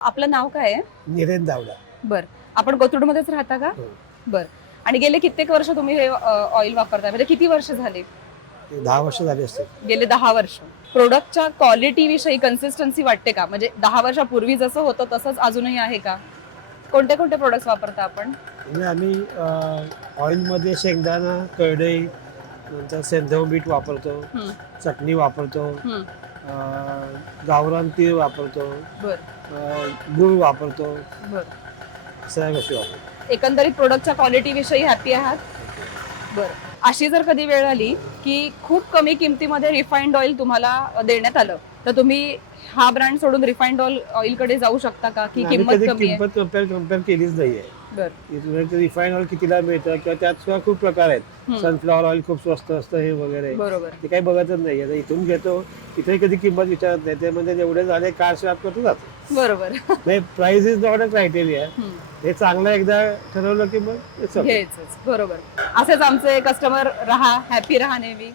आपलं नाव काय आहे? निरेन दावडा. बर. आपण कोथरूडमध्येच राहता का? हो. बर. आणि गेले कित्येक वर्ष तुम्ही हे ऑइल वापरताय? म्हणजे किती वर्ष झाली? 10 वर्ष झाली असतील. गेले 10 वर्ष. प्रोडक्टच्या क्वालिटी विषयी कन्सिस्टन्सी वाटते का? म्हणजे 10 वर्षापूर्वी जसं होतं तसंच अजूनही आहे का? कोणते कोणते प्रोडक्ट्स वापरता आपण? म्हणजे आम्ही ऑइलमध्ये शेंगदाणा, करडई, नंतर सेंधव मीठ वापरतो, हं, चटणी वापरतो, हं. गावरान तीळ वापरतो, बर. गूळ वापरतो, बर. सगळ्या गोष्टी वापरतो. एकंदरीत प्रोडक्टच्या क्वालिटी विषयी हॅपी आहात? बरं. अशी जर कधी वेळ आली की खूप कमी किमतीमध्ये रिफाइंड ऑइल तुम्हाला देण्यात आलं, तर तुम्ही हा ब्रँड सोडून रिफाइंड ऑइल कडे जाऊ शकता का? की आम्ही किंमत कधी कमी आहे? किंमत कंपेअर केलीच नाहीये. बरं. रिफाईन ऑइल कितीला मिळतं किंवा त्यात सुद्धा खूप प्रकार आहेत. हं. सनफ्लॉवर ऑइल खूप स्वस्त असतं हे वगैरे, बरोबर. ते काही बघतच नाही. आता इथून घेतो तिथे कधी किंमत विचारत नाही. ते म्हणजे जेवढे झाले कार स्वॅप करतो जातो. बरोबर. म्हणजे price is not a criteria. हं. हे चांगलं एकदा ठरवलं की मग it's okay. घ्यायचंच. बरोबर. असेच आमचे कस्टमर राहा, हॅपी राहा नेहमी.